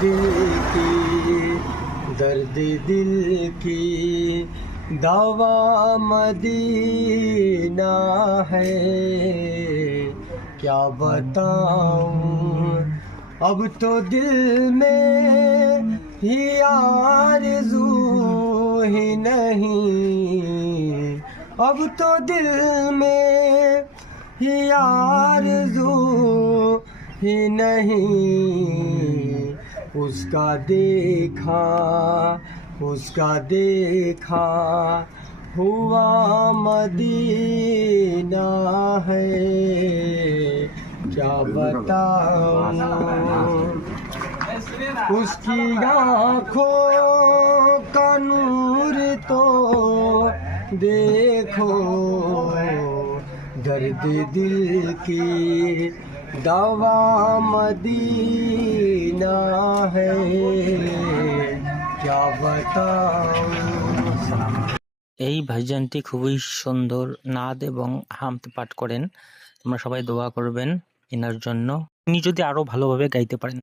दिल की, दर्द दिल की दवा मदीना है। क्या बताऊं अब तो दिल में ही आरज़ू ही नहीं, अब तो दिल में ही आरज़ू ही नहीं। उसका देखा हुआ मदीना है। क्या बताऊं उसकी आँखों का नूर तो देखो, दर्द दिल की दवा मदीना है। क्या बताऊं। এই ভাইজানটি খুবই সুন্দর নাদ এবং হামদ পাঠ করেন। তোমরা সবাই দোয়া করবেন এনার জন্য, ইনি যদি আরো ভালোভাবে গাইতে পারেন।